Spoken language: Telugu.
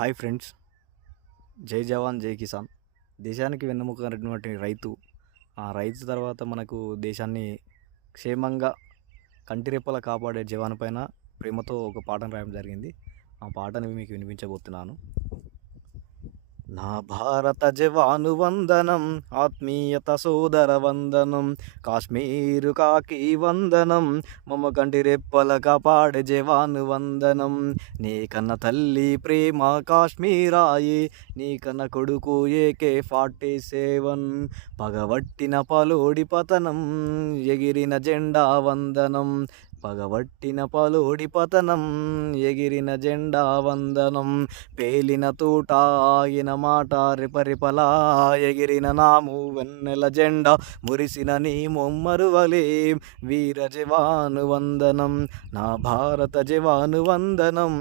హాయ్ ఫ్రెండ్స్, జై జవాన్ జై కిసాన్. దేశానికి వెన్నెముక అనేటువంటి రైతు. ఆ రైతు తర్వాత మనకు దేశాన్ని క్షేమంగా కంటిరెప్పలా కాపాడే జవాన్ పైన ప్రేమతో ఒక పాటను రాయడం జరిగింది. ఆ పాటను మీకు వినిపించబోతున్నాను. నా భారత జవాను వందనం, ఆత్మీయత సోదర వందనం, కాశ్మీరు కాకి వందనం, మమ కంటి రెప్పల కాపాడే జవాను వందనం. నీ కన్న తల్లి ప్రేమ కాశ్మీరాయే, నీ కన్న కొడుకు AK-47, పగవట్టిన పలోడి పతనం, ఎగిరిన జెండా వందనం, పగబట్టిన పలోడి పతనం, ఎగిరిన జెండా వందనం, పేలిన తోట ఆగిన మాట రెపరెపలా, ఎగిరిన నాము వెన్నెల జెండా, మురిసిన నీ మొమ్మరువలే, వీర జవాను వందనం, నా భారత జవాను వందనం.